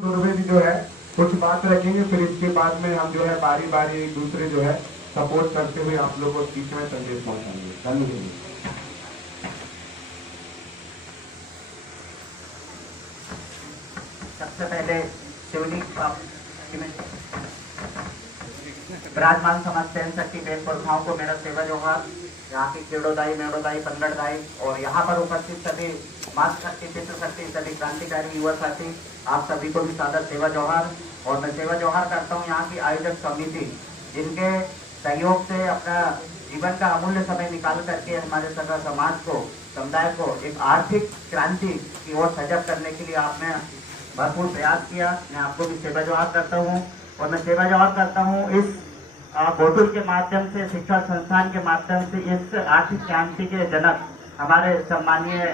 दूरवे भी जो है कुछ बात रखेंगे, फिर इसके बाद में हम जो है बारी बारी एक दूसरे जो है सपोर्ट करते हुए आप लोगों को बीच में संदेश पहुंचाएंगे। धन्यवाद। सबसे पहले शिवलिंग विराजमान समस्त शक्ति वेद पुरखाओं को मेरा सेवा जोहार। यहाँ की क्रीड़ोदाई, मेड़ोदाई, पन्नड़दाई और यहाँ पर उपस्थित सभी मातृशक्ति, पितृशक्ति, सभी क्रांतिकारी युवा साथी, आप सभी को भी सादर सेवा जोहार। और मैं सेवा जोहार करता हूँ यहाँ की आयोजक समिति, जिनके सहयोग से अपना जीवन का अमूल्य समय निकाल करके हमारे सगा समाज को, समुदाय को एक आर्थिक क्रांति की ओर सजग करने के लिए आपने भरपूर प्रयास किया। मैं आपको भी सेवा जोहार करता हूँ। और मैं सेवा जोहार करता हूँ इस गोटुल के माध्यम से, शिक्षा संस्थान के माध्यम से इस आर्थिक क्रांति के जनक हमारे सम्मानीय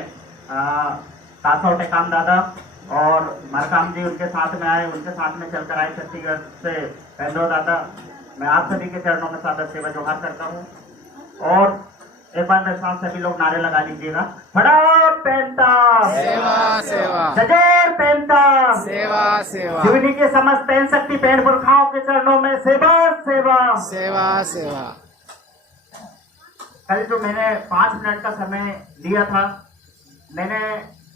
तासव टेकाम दादा और मरकाम जी उनके साथ में आए, उनके साथ में चलकर आए छत्तीसगढ़ से पेंद्रो दादा। मैं आप सभी के चरणों में सादर सेवा जोहार करता हूँ। और एक बार मेरे साथ सभी लोग नारे लगा लीजिएगा। बड़ा पेंता सेवा सेवा, सजैर पेंता सेवा सेवा, शिवनी के समस्त पेन शक्ति पेड़ पुरखाओं के चरणों में सेवा सेवा सेवा सेवा। कल जो मैंने 5 मिनट का समय दिया था, मैंने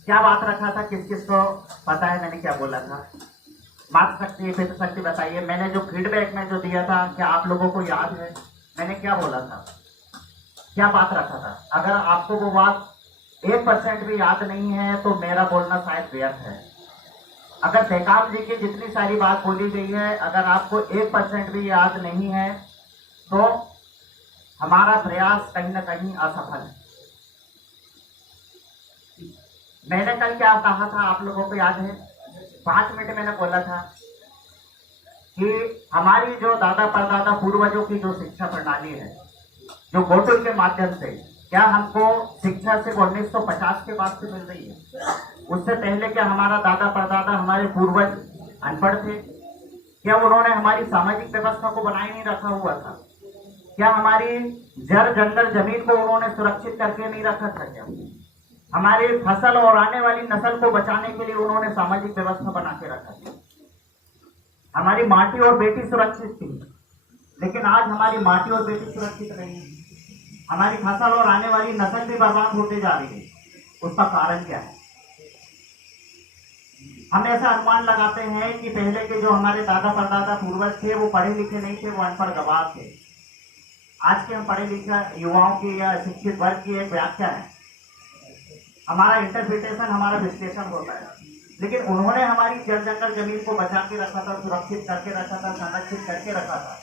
क्या बात रखा था, किस किस को पता है मैंने क्या बोला था? मातृ शक्ति, पितृ शक्ति बताइए। मैंने जो फीडबैक में जो दिया था, क्या आप लोगों को याद है मैंने क्या बोला था, क्या बात रखा था? अगर आपको वो बात 1% भी याद नहीं है तो मेरा बोलना शायद व्यर्थ है। अगर टेकाम जी की जितनी सारी बात बोली गई है, अगर आपको 1% भी याद नहीं है तो हमारा प्रयास कहीं ना कहीं असफल है। मैंने कल क्या कहा था आप लोगों को याद है? 5 मिनट मैंने बोला था कि हमारी जो दादा परदादा पूर्वजों की जो शिक्षा प्रणाली है, जो गोटुल के माध्यम से, क्या हमको शिक्षा सिर्फ 1950 के बाद से मिल रही है? उससे पहले क्या हमारा दादा परदादा, हमारे पूर्वज अनपढ़ थे? क्या उन्होंने हमारी सामाजिक व्यवस्था को बनाए नहीं रखा हुआ था? क्या हमारी जड़ जंगल जमीन को उन्होंने सुरक्षित करके नहीं रखा था? क्या हमारी फसल और आने वाली नस्ल को बचाने के लिए उन्होंने सामाजिक व्यवस्था बना के रखा था? हमारी माटी और बेटी सुरक्षित थी, लेकिन आज हमारी माटी और बेटी सुरक्षित नहीं है। हमारी फसल और आने वाली नस्ल भी बर्बाद होते जा रही है। उसका कारण क्या है? हम ऐसा अनुमान लगाते हैं कि पहले के जो हमारे दादा परदादा पूर्वज थे वो पढ़े लिखे नहीं थे, वो अनपढ़ गवार थे। आज के हम पढ़े लिखे युवाओं की या शिक्षित वर्ग की एक व्याख्या है, हमारा इंटरप्रिटेशन, हमारा विश्लेषण होता है। लेकिन उन्होंने हमारी जड़ जंगल जमीन को बचा के रखा था, सुरक्षित करके रखा था, संरक्षित करके रखा था।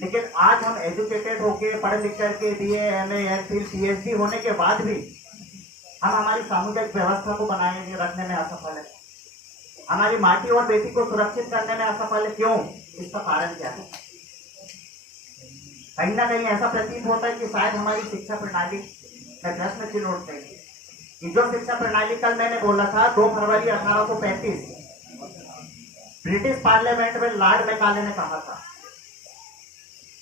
लेकिन आज हम एजुकेटेड होके, पढ़े लिख करके, BA, MA, MPhil, PhD होने के बाद भी हम हमारी सामुदायिक व्यवस्था को बनाए रखने में असफल है। हमारी माटी और बेटी को सुरक्षित करने में असफल है। क्यों? इसका कारण क्या है? कहीं ना कहीं ऐसा प्रतीत होता है कि शायद हमारी शिक्षा प्रणाली में प्रश्न चिन्ह उठते हैं कि जो शिक्षा प्रणाली कल मैंने बोला था 2 फरवरी 1835 ब्रिटिश पार्लियामेंट में लॉर्ड मैकाले ने कहा था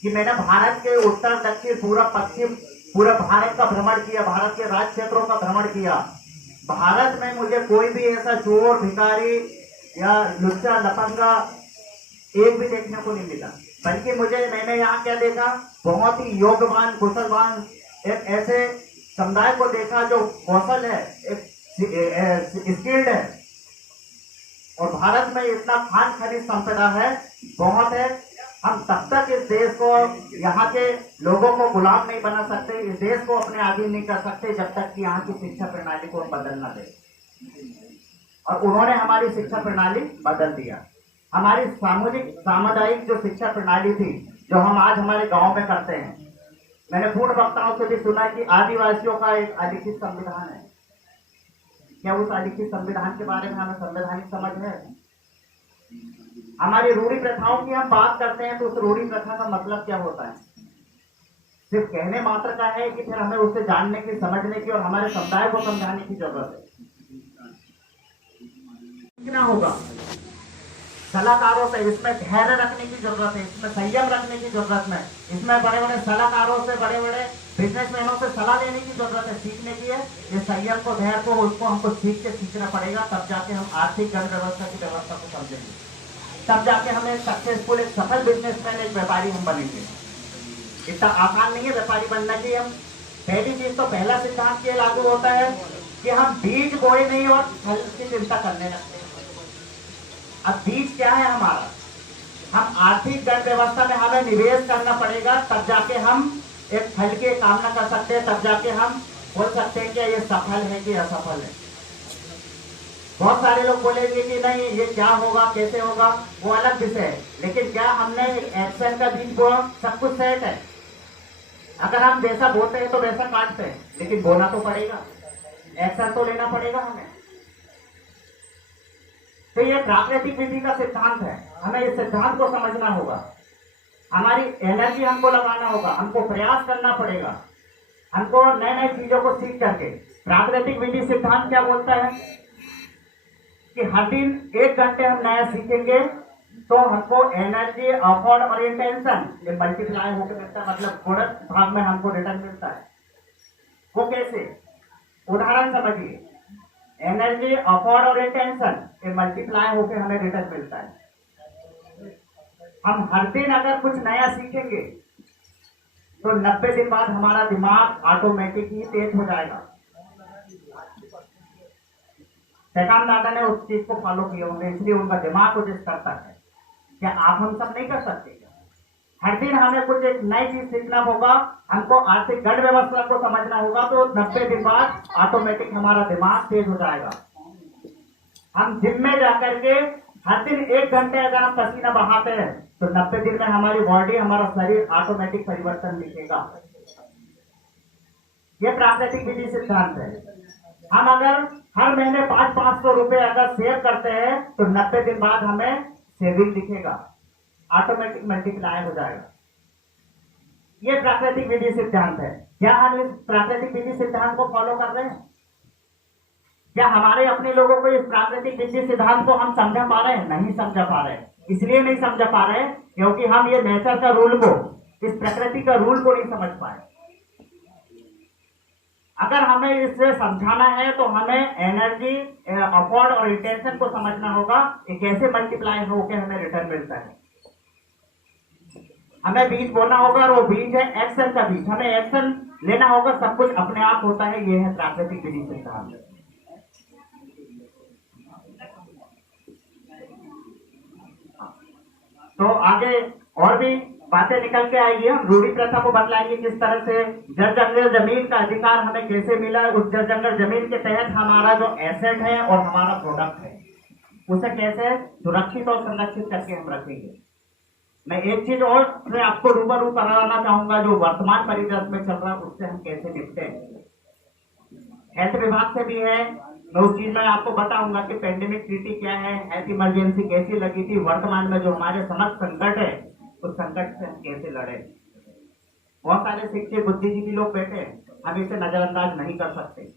कि मैंने भारत के उत्तर, दक्षिण, पूरब, पश्चिम, पूरा भारत का भ्रमण किया, भारत के राज्य क्षेत्रों का भ्रमण किया। भारत में मुझे कोई भी ऐसा चोर, भिखारी या लुच्चा, लफंगा एक भी देखने को नहीं मिला, बल्कि मैंने यहाँ क्या देखा? बहुत ही योग्यवान, कुशलवान एक ऐसे समुदाय को देखा जो कौशल है, एक स्किल्ड है। और भारत में इतना खान खनिज संपदा है, बहुत है। हम तब तक इस देश को, यहाँ के लोगों को गुलाम नहीं बना सकते, इस देश को अपने अधीन नहीं कर सकते जब तक कि यहाँ की शिक्षा प्रणाली को हम बदल न दें। और उन्होंने हमारी शिक्षा प्रणाली बदल दिया। हमारी सामुदायिक जो शिक्षा प्रणाली थी, जो हम आज हमारे गांव में करते हैं, मैंने पूर्ण वक्ताओं से भी सुना कि आदिवासियों का एक अलिखित संविधान है। क्या उस अलिखित संविधान के बारे में हमें संवैधानिक समझ है? हमारी रूढ़ी प्रथाओं की हम बात करते हैं तो उस रूढ़ी प्रथा का मतलब क्या होता है? सिर्फ कहने मात्र का है कि फिर हमें उसे जानने की, समझने की और हमारे समुदाय को समझाने की जरूरत है? क्या होगा? सलाहकारों से इसमें धैर्य रखने की जरूरत है, इसमें संयम रखने की जरूरत है, इसमें बड़े बड़े सलाहकारों से, बड़े बड़े बिजनेसमैनों से सलाह लेने की जरूरत है, सीखने की है। ये संयम को, धैर्य को, उसको हमको सीखना पड़ेगा, तब जाके हम आर्थिक गण व्यवस्था की व्यवस्था को समझेंगे, तब जाके हमें सक्सेसफुल, एक सफल बिजनेसमैन, एक व्यापारी हम बनेंगे। इतना आसान नहीं है व्यापारी बनना कि हम, पहली चीज तो पहला सिद्धांत ये लागू होता है कि हम बीज बोए नहीं और फल की चिंता करने लगते हैं। अब बीज क्या है हमारा, हम आर्थिक गण व्यवस्था में हमें निवेश करना पड़ेगा, तब जाके हम एक फल की कामना कर सकते हैं, तब जाके हम बोल सकते हैं कि ये सफल है कि असफल है। बहुत सारे लोग बोलेंगे कि नहीं ये क्या होगा, कैसे होगा, वो अलग विषय है, लेकिन क्या हमने एक्शन का बीज बोया, सब कुछ सेट है। अगर हम जैसा बोते हैं तो वैसा काटते हैं, लेकिन बोना तो पड़ेगा, एक्शन तो लेना पड़ेगा हमें। तो ये प्राकृतिक विधि का सिद्धांत है, हमें इस सिद्धांत को समझना होगा। हमारी एनर्जी हमको लगाना होगा, हमको प्रयास करना पड़ेगा, हमको नए नए चीजों को सीख करके। प्राकृतिक विधि सिद्धांत क्या बोलता है कि हर दिन 1 घंटे हम नया सीखेंगे तो हमको एनर्जी, एफर्ट और इंटेंशन ये मल्टीप्लाई होकर मिलता है, मतलब गुणक भाग में हमको रिटर्न मिलता है। वो कैसे, उदाहरण समझिए, एनर्जी, एफर्ट और इंटेंशन ये मल्टीप्लाई होकर हमें रिटर्न मिलता है। हम हर दिन अगर कुछ नया सीखेंगे तो 90 दिन बाद हमारा दिमाग ऑटोमेटिक ही तेज हो जाएगा। शैतान दादा ने उस चीज को फॉलो किया होंगे, इसलिए उनका दिमाग कुछ इस करता है। क्या आप हम सब नहीं कर सकते? हर दिन हमें कुछ एक नई चीज सीखना होगा, हमको आर्थिक गण व्यवस्था को समझना होगा, तो 90 दिन बाद ऑटोमेटिक हमारा दिमाग तेज हो जाएगा। हम जिम में जाकर के हर दिन 1 घंटे अगर हम पसीना बहाते हैं तो 90 दिन में हमारी बॉडी, हमारा शरीर ऑटोमेटिक परिवर्तन दिखेगा। ये प्राकृतिक विधि सिद्धांत है। हम अगर हर महीने 500-500 रुपए अगर सेव करते हैं तो 90 दिन बाद हमें सेविंग दिखेगा, ऑटोमेटिक मल्टीप्लाई हो जाएगा। ये प्राकृतिक विधि सिद्धांत है। क्या हम इस प्राकृतिक विधि सिद्धांत को फॉलो कर रहे हैं? क्या हमारे अपने लोगों को इस प्राकृतिक विधि सिद्धांत को हम समझा पा रहे हैं? नहीं समझा पा रहे हैं। इसलिए नहीं समझा पा रहे हैं क्योंकि हम ये नेचर का रूल को, इस प्रकृति का रूल को नहीं समझ पाए। अगर हमें इसे समझाना है तो हमें एनर्जी, एफर्ट और इंटेंशन को समझना होगा कि कैसे मल्टीप्लाई होकर हमें रिटर्न मिलता है। हमें बीज बोना होगा और वो बीज है एक्शन का बीज, हमें एक्शन लेना होगा, सब कुछ अपने आप होता है। ये है प्राकृतिक विधि सिद्धांत। तो आगे और भी बातें निकल के आएगी। हम रूढ़ी प्रथा को बदलाएंगे, किस तरह से जल जंगल जमीन का अधिकार हमें कैसे मिला, उस जल जंगल जमीन के तहत हमारा जो एसेट है और हमारा प्रोडक्ट है उसे कैसे सुरक्षित और संरक्षित करके हम रखेंगे। मैं एक चीज और मैं आपको रूबरू कराना चाहूंगा, जो वर्तमान परिदृश्य में चल रहा है उससे हम कैसे निपटे। हेल्थ विभाग से भी है, मैं उस चीज में आपको बताऊंगा कि पेंडेमिक ट्रीटी क्या है, हेल्थ इमरजेंसी कैसी लगी थी, वर्तमान में जो हमारे समस्त संकट है उस संकट से हम कैसे लड़े। बहुत सारे शिक्षित बुद्धिजीवी लोग बैठे हैं, हम इसे नजरअंदाज नहीं कर सकते।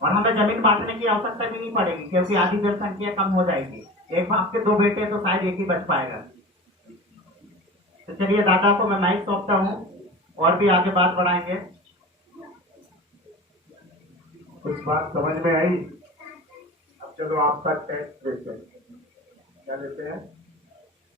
और हमें जमीन बांटने की आवश्यकता भी नहीं पड़ेगी क्योंकि आधी जनसंख्या कम हो जाएगी। एक बाप के 2 बेटे तो शायद एक ही बच पाएगा। तो चलिए दादा को मैं माइक सौंपता हूँ और भी आगे बात बढ़ाएंगे। कुछ बात समझ में आई? अब चलो आपका टेस्ट देते हैं, क्या लेते हैं?